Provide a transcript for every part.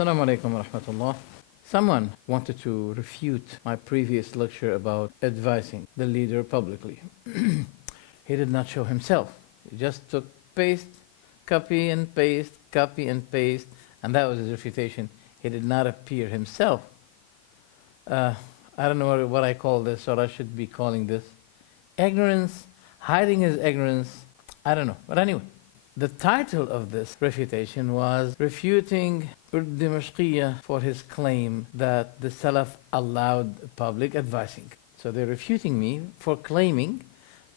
Assalamu alaikum wa rahmatullah. Someone wanted to refute my previous lecture about advising the leader publicly. He did not show himself. He just took paste, copy and paste, copy and paste, and that was his refutation. He did not appear himself. I don't know what I call this, or I should be calling this ignorance, hiding his ignorance. I don't know. But anyway, the title of this refutation was Refuting Dimashqiah for his claim that the Salaf allowed public advising. So they're refuting me for claiming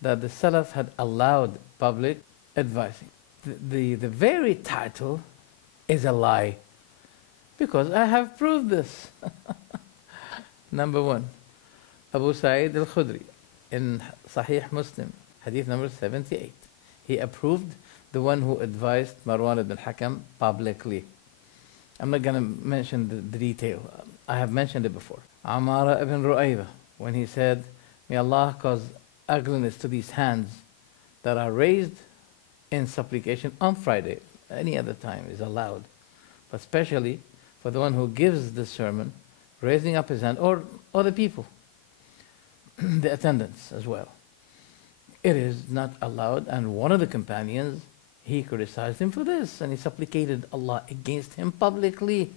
that the Salaf had allowed public advising. The very title is a lie, because I have proved this. Number one, Abu Sa'id Al-Khudri in Sahih Muslim, hadith number 78. He approved the one who advised Marwan ibn Hakam publicly. I'm not going to mention the detail. I have mentioned it before. Amara ibn Ru'ayba, when he said, may Allah cause ugliness to these hands that are raised in supplication on Friday. Any other time is allowed. But especially for the one who gives the sermon, raising up his hand, or other people, the attendants as well. It is not allowed, and one of the companions, he criticized him for this, and he supplicated Allah against him publicly.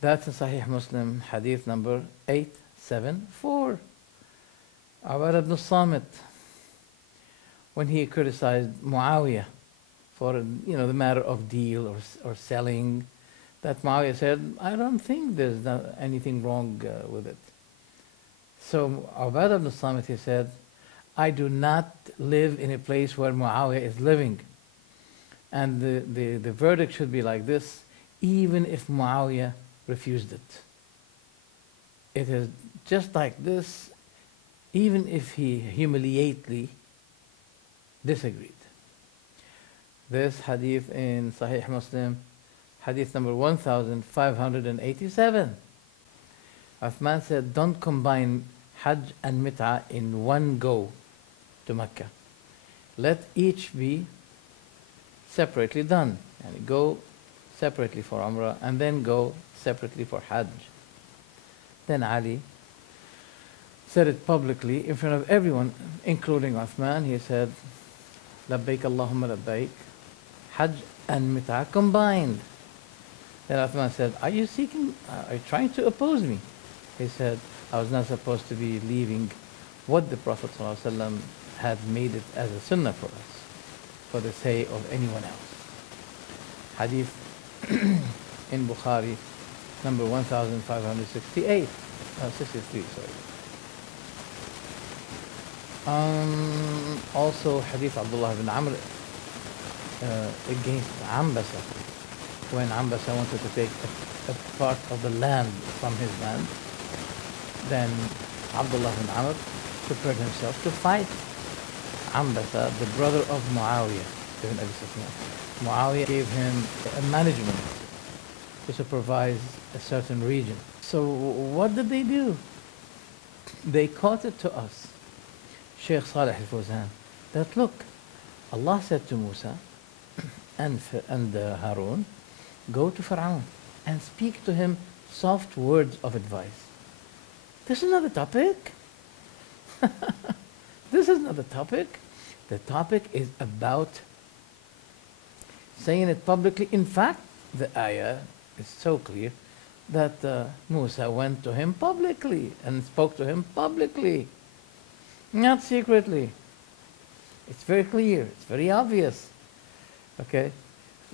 That's in Sahih Muslim, hadith number 874. Awad ibn Samit, when he criticized Muawiyah for the matter of deal or selling, that Muawiyah said, I don't think there's anything wrong with it. So Awad ibn Samit, he said, I do not live in a place where Muawiyah is living. And the verdict should be like this, even if Muawiyah refused it. It is just like this, even if he humiliately disagreed. This hadith in Sahih Muslim, hadith number 1587. Uthman said, don't combine Hajj and Mit'ah in one go to Mecca. Let each be separately done. And go separately for Umrah and then go separately for Hajj. Then Ali said it publicly in front of everyone, including Uthman. He said, Labbaik Allahumma labbaik, Hajj and Mit'ah combined. Then Uthman said, are you trying to oppose me? He said, I was not supposed to be leaving what the Prophet ﷺ had made it as a sunnah for us, for the say of anyone else. Hadith in Bukhari, number 1563, sorry. Also Hadith Abdullah ibn Amr against Ambasa, when Ambasa wanted to take a part of the land from his land. Then Abdullah ibn Amr prepared himself to fight Ambasa, the brother of Muawiyah ibn Abi Sufyan. Muawiyah gave him a management to supervise a certain region. So what did they do? They quoted to us Sheikh Sale Al-Tawil that, look, Allah said to Musa and Harun, go to Fir'aun and speak to him soft words of advice. This is not the topic. This is not the topic. The topic is about saying it publicly. In fact, the ayah is so clear that Musa went to him publicly and spoke to him publicly, not secretly. It's very clear. It's very obvious. Okay?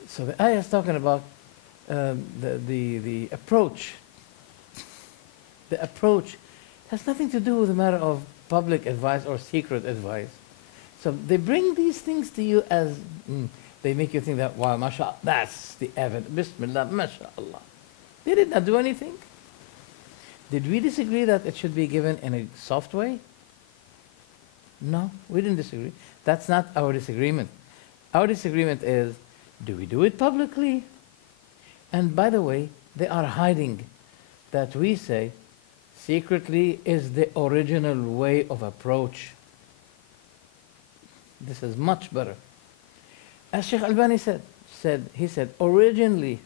So the ayah is talking about the approach. The approach has nothing to do with the matter of public advice or secret advice. So they bring these things to you as, they make you think that, wow, mashallah, that's the evidence. Bismillah, mashallah. They did not do anything. Did we disagree that it should be given in a soft way? No, we didn't disagree. That's not our disagreement. Our disagreement is, do we do it publicly? And by the way, they are hiding that we say secretly is the original way of approach. This is much better. As Sheikh Albani said, he said, originally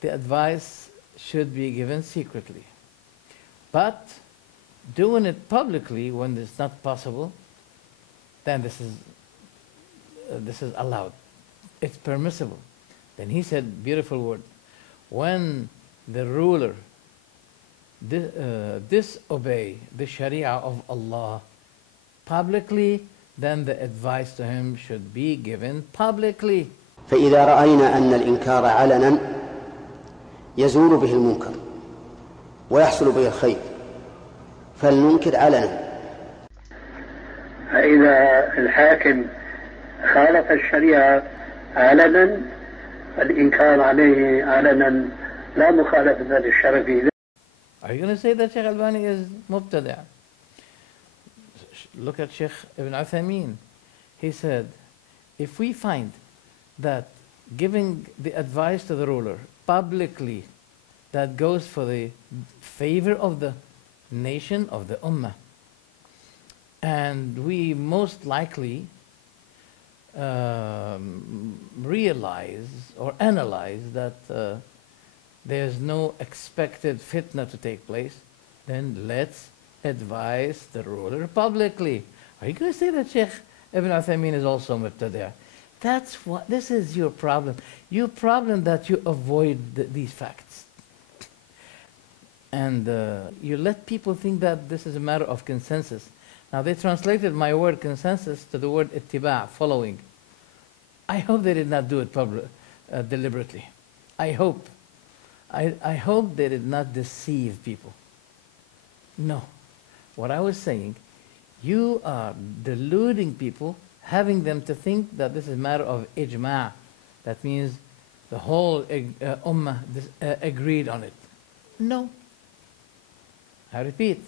the advice should be given secretly. But doing it publicly when it's not possible, then this is allowed. It's permissible. Then he said, beautiful word, when the ruler disobey the Sharia of Allah publicly, then the advice to him should be given publicly. فإذا رأينا أن الإنكار علنا يزول به المنكر ويحصل به الخير فلننكر علنا. فإذا الحاكم خالف الشريعة علنا الإنكار عليه علنا لا مخالفة للشرع فيه. Are you going to say that Sheikh Albani is mubtada'? Look at Sheikh Ibn Uthaymeen. He said, if we find that giving the advice to the ruler publicly that goes for the favor of the nation, of the ummah, and we most likely realize or analyze that there's no expected fitna to take place, then let's advise the ruler publicly. Are you going to say that Sheikh Ibn Uthaymeen is also mubtada'? This is your problem. Your problem that you avoid these facts. And you let people think that this is a matter of consensus. Now they translated my word consensus to the word ittiba', following. I hope they did not do it deliberately. I hope. I hope they did not deceive people. No. What I was saying, you are deluding people, having them to think that this is a matter of ijma'. That means the whole ummah agreed on it. No. I repeat,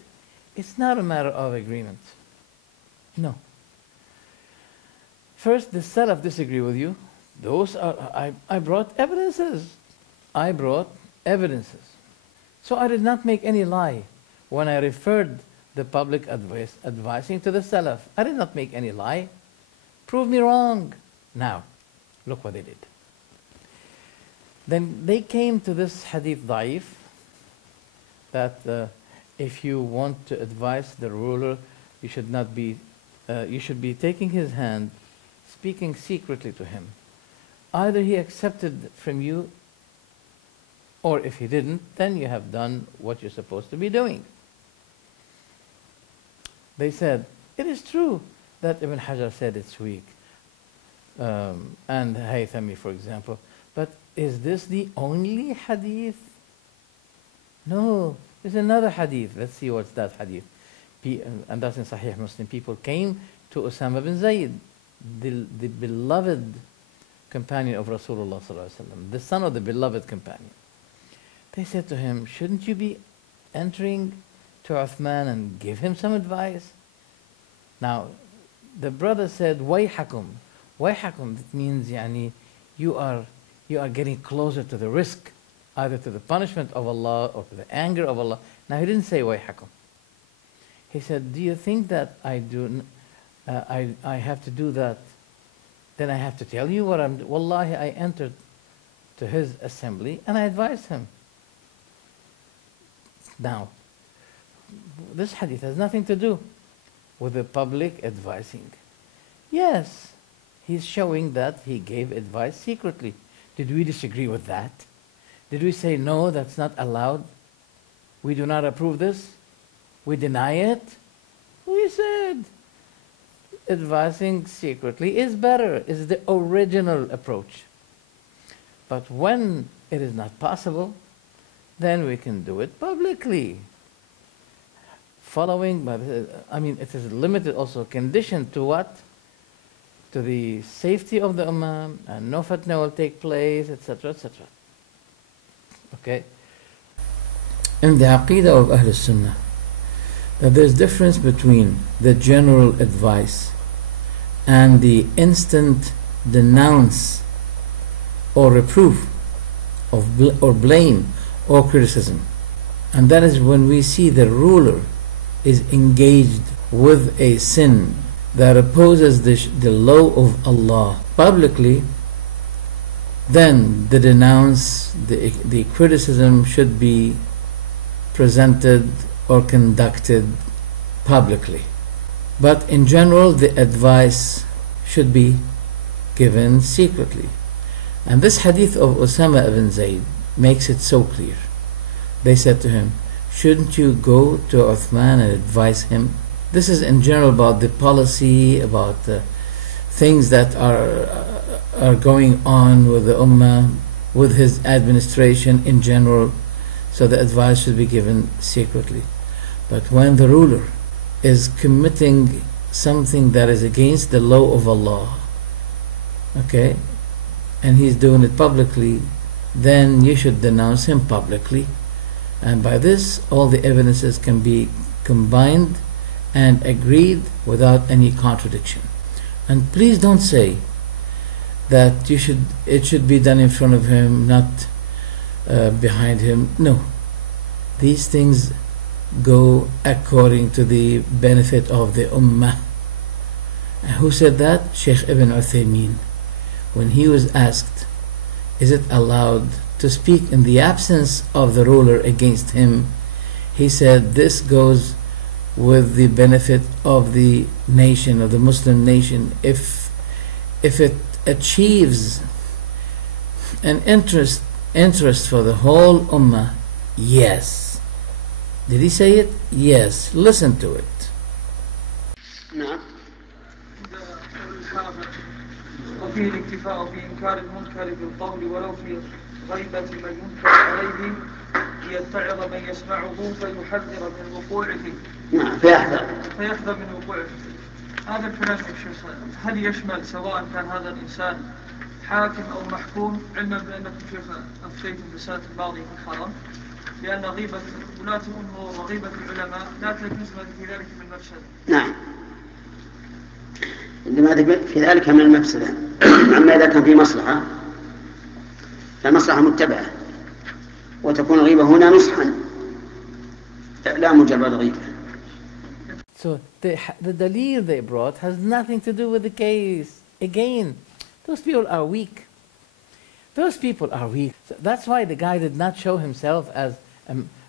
it's not a matter of agreement. No. First, the Salaf disagree with you. Those are, I brought evidences. I brought evidences. So I did not make any lie when I referred the public advising to the Salaf. I did not make any lie. Prove me wrong. Now, look what they did. Then they came to this hadith da'if, that if you want to advise the ruler, you should not be, you should be taking his hand, speaking secretly to him. Either he accepted from you, or if he didn't, then you have done what you're supposed to be doing. They said, it is true that Ibn Hajar said it's weak, and Haythami, for example, but is this the only hadith? No, there's another hadith. Let's see what's that hadith. And that's in Sahih Muslim. People came to Usama bin Zayed, the beloved companion of Rasulullah sallallahu alaihi wasallam, the son of the beloved companion. They said to him, shouldn't you be entering to Uthman and give him some advice? Now, the brother said, Wayhakum. Wayhakum, that means yani, you are getting closer to the risk, either to the punishment of Allah or to the anger of Allah. Now, he didn't say Wayhakum. He said, do you think that I have to do that? Then I have to tell you what I'm... Wallahi, I entered to his assembly and I advised him. Now, this hadith has nothing to do with the public advising. Yes, he's showing that he gave advice secretly. Did we disagree with that? Did we say, no, that's not allowed? We do not approve this? We deny it? We said, advising secretly is better, is the original approach. But when it is not possible, then we can do it publicly. Following, I mean, it is limited also, conditioned to what? To the safety of the ummah, and no fatna will take place, etc., etc. Okay? In the aqidah of Ahl Sunnah, that there's difference between the general advice and the instant denounce or reproof or blame or criticism. And that is when we see the ruler is engaged with a sin that opposes the law of Allah publicly, then the criticism should be presented or conducted publicly. But in general, the advice should be given secretly. And this hadith of Usama ibn Zayd makes it so clear. They said to him, shouldn't you go to Uthman and advise him? This is in general about the policy, about things that are going on with the Ummah, with his administration in general. So the advice should be given secretly. But when the ruler is committing something that is against the law of Allah, okay, and he's doing it publicly, then you should denounce him publicly. And by this, all the evidences can be combined and agreed without any contradiction. And please don't say that it should be done in front of him, not behind him. No. These things go according to the benefit of the Ummah. And who said that? Sheikh Ibn Uthaymeen. When he was asked, is it allowed to speak in the absence of the ruler against him, he said this goes with the benefit of the nation, of the Muslim nation. If it achieves an interest for the whole Ummah, yes. Did he say it? Yes. Listen to it. نعم. وفيه الاكتفاء بإنكار المنكر بالقول ولو في غيبة من ينكر عليه ليتعظ من يسمعه فيحذر من وقوعه. نعم. فيحذر من وقوعه. هذا الكلام يا شيخ هل يشمل سواء كان هذا الإنسان حاكم أو محكوم، علما بأنكم شيخ أفتيتم بالسنة الماضية في الحرم لأن غيبة ولاة الأمور وغيبة العلماء لا تجوز في ذلك من المفسدة. نعم. لما في ذلك من المفسدة. أما إذا كان في مصلحة فالمصلحة متبعة، وتكون الغيبة هنا نصحا لا مجرد غيبة. So the dalil they brought has nothing to do with the case. Again, those people are weak. Those people are weak. So that's why the guy did not show himself as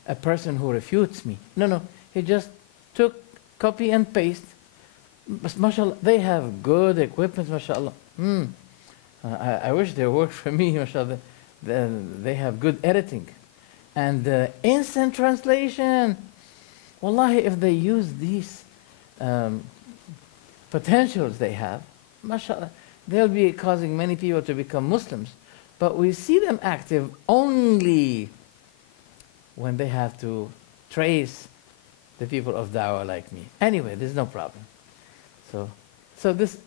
a person who refutes me. No. He just took copy and paste. But mashallah, they have good equipment, mashallah. I wish they worked for me, mashallah. They have good editing. And instant translation. Wallahi, if they use these potentials they have, mashallah, they'll be causing many people to become Muslims. But we see them active only when they have to trace the people of da'wah like me. Anyway, there's no problem. So this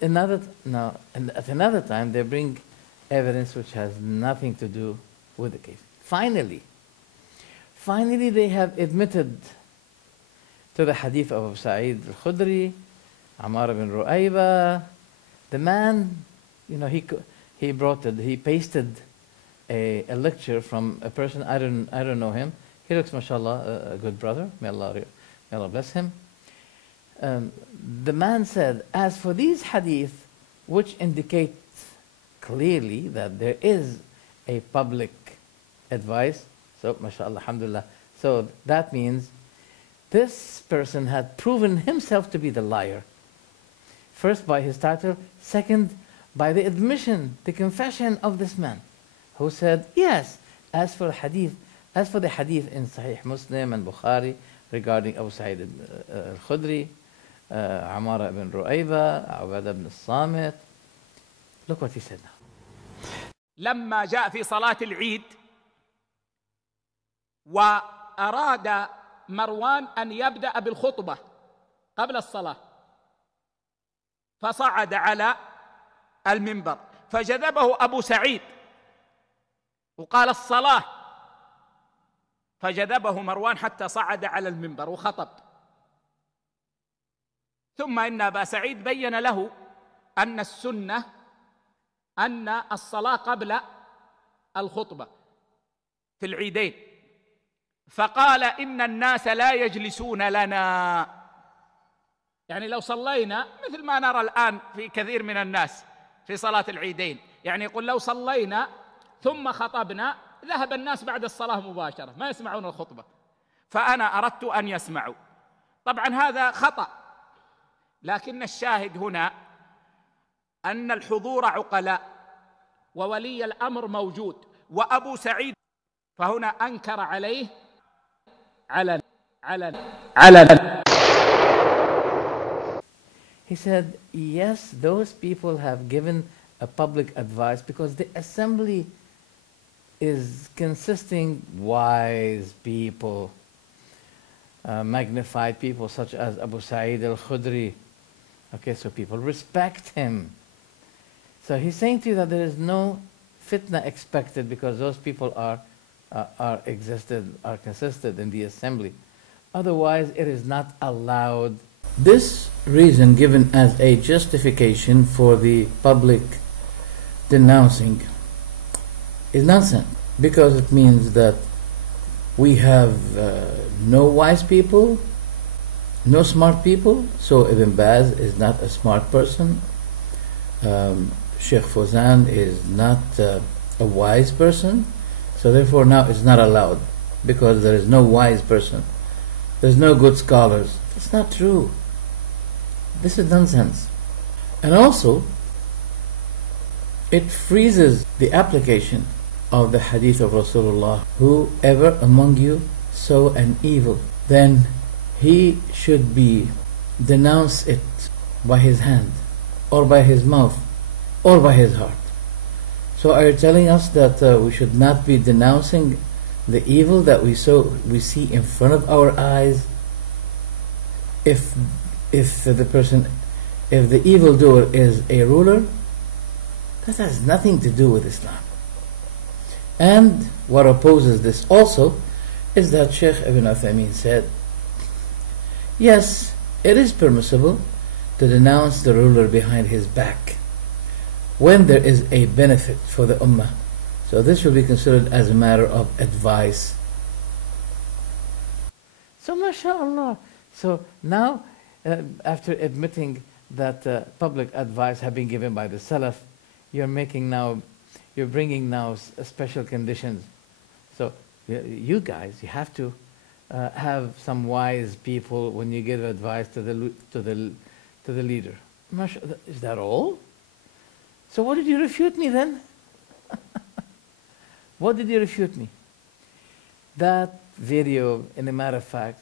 another now, and at another time they bring evidence which has nothing to do with the case. Finally, they have admitted to the hadith of Abu Sa'id al-Khudri, Ammar bin Ru'ayba. The man, he pasted a lecture from a person, I don't know him. He looks, mashallah, a good brother. May Allah bless him. The man said, as for these hadith, which indicate clearly that there is a public advice, so mashallah, alhamdulillah, so that means this person had proven himself to be the liar. First by his title, second by the admission, the confession of this man, who said, yes, as for the hadith in Sahih Muslim and Bukhari regarding Abu Sa'id al-Khudri, Ammar ibn Ru'ayba, Ubadah ibn al-Samit. Look what he said now. لما جاء في صلاة العيد وأراد مروان أن يبدأ بالخطبة قبل الصلاة، فصعد على المنبر فجذبه أبو سعيد وقال الصلاة، فجذبه مروان حتى صعد على المنبر وخطب. ثم إن أبا سعيد بين له أن السنة أن الصلاة قبل الخطبة في العيدين، فقال إن الناس لا يجلسون لنا، يعني لو صلينا مثل ما نرى الآن في كثير من الناس في صلاة العيدين يعني يقول لو صلينا ثم خطبنا ذهب الناس بعد الصلاة مباشرة ما يسمعون الخطبة، فأنا أردت أن يسمعوا. طبعا هذا خطأ، لكن الشاهد هنا أن الحضور عقلاء وولي الأمر موجود وأبو سعيد، فهنا أنكر عليه علنا. He said, yes, those people have given a public advice because the assembly is consisting wise people, magnified people such as Abu Sa'id al-Khudri. Okay, so people respect him. So he's saying to you that there is no fitna expected because those people are consisted in the assembly. Otherwise, it is not allowed. This reason given as a justification for the public denouncing is nonsense, because it means that we have no wise people, no smart people. So Ibn Baz is not a smart person. Sheikh Fawzan is not a wise person. So therefore now it's not allowed because there is no wise person. There's no good scholars. It's not true. This is nonsense. And also, it freezes the application of the hadith of Rasulullah. Whoever among you saw an evil, then he should be denounce it by his hand, or by his mouth, or by his heart. So are you telling us that we should not be denouncing the evil that we see in front of our eyes? If the evildoer is a ruler, that has nothing to do with Islam. And what opposes this also is that Sheikh Ibn Uthaymeen said, yes, it is permissible to denounce the ruler behind his back when there is a benefit for the ummah. So this will be considered as a matter of advice. So mashallah. So now, after admitting that public advice have been given by the Salaf, you're bringing now special conditions. So you guys, you have to have some wise people when you give advice to the leader. Is that all? So what did you refute me then? What did you refute me? That video, in a matter of fact,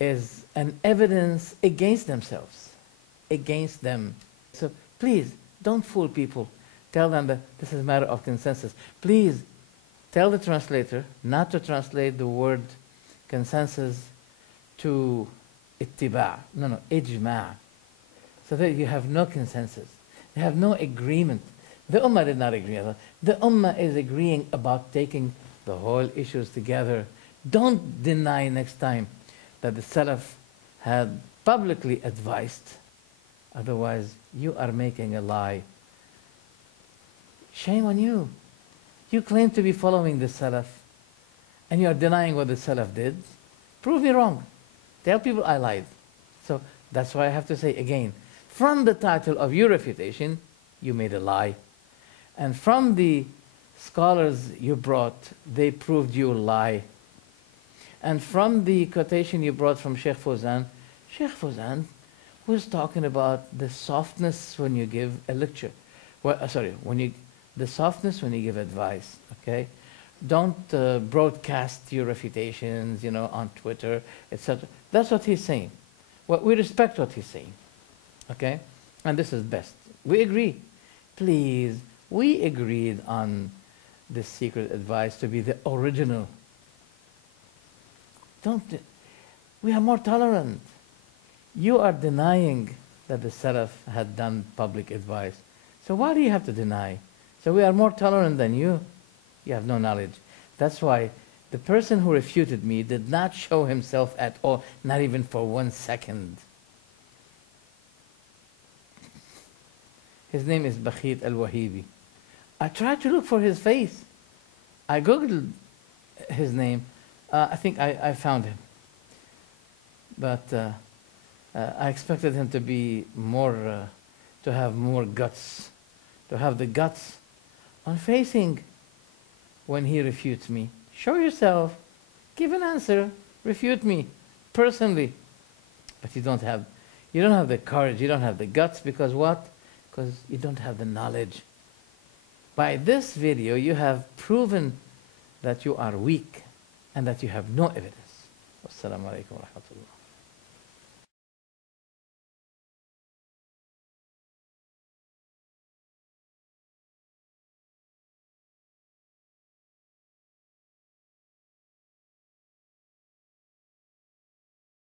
is an evidence against themselves, against them. So please, don't fool people. Tell them that this is a matter of consensus. Please, tell the translator not to translate the word consensus to ittiba'. No, ijma'. So that you have no consensus. You have no agreement. The Ummah did not agree. The Ummah is agreeing about taking the whole issues together. Don't deny next time that the Salaf had publicly advised. Otherwise, you are making a lie. Shame on you. You claim to be following the Salaf, and you are denying what the Salaf did. Prove me wrong. Tell people I lied. So that's why I have to say again, from the title of your refutation, you made a lie. And from the scholars you brought, they proved you a lie. And from the quotation you brought from Sheikh Fawzan was talking about the softness when you give a lecture. Well, the softness when you give advice, okay? Don't broadcast your refutations, on Twitter, etc. That's what he's saying. Well, we respect what he's saying, okay? And this is best. We agree. Please, we agreed on the secret advice to be the original. We are more tolerant. You are denying that the Salaf had done public advice. So why do you have to deny? So we are more tolerant than you. You have no knowledge. That's why the person who refuted me did not show himself at all, not even for 1 second. His name is Bakhit Wahibi. I tried to look for his face. I googled his name. I think I found him. But I expected him to be more, to have more guts to have the guts on facing when he refutes me. Show yourself, give an answer, refute me personally. But you don't have the courage, you don't have the guts, because what? Because you don't have the knowledge. By this video, you have proven that you are weak and that you have no evidence. Wassalamu alaikum wa rahmatullah.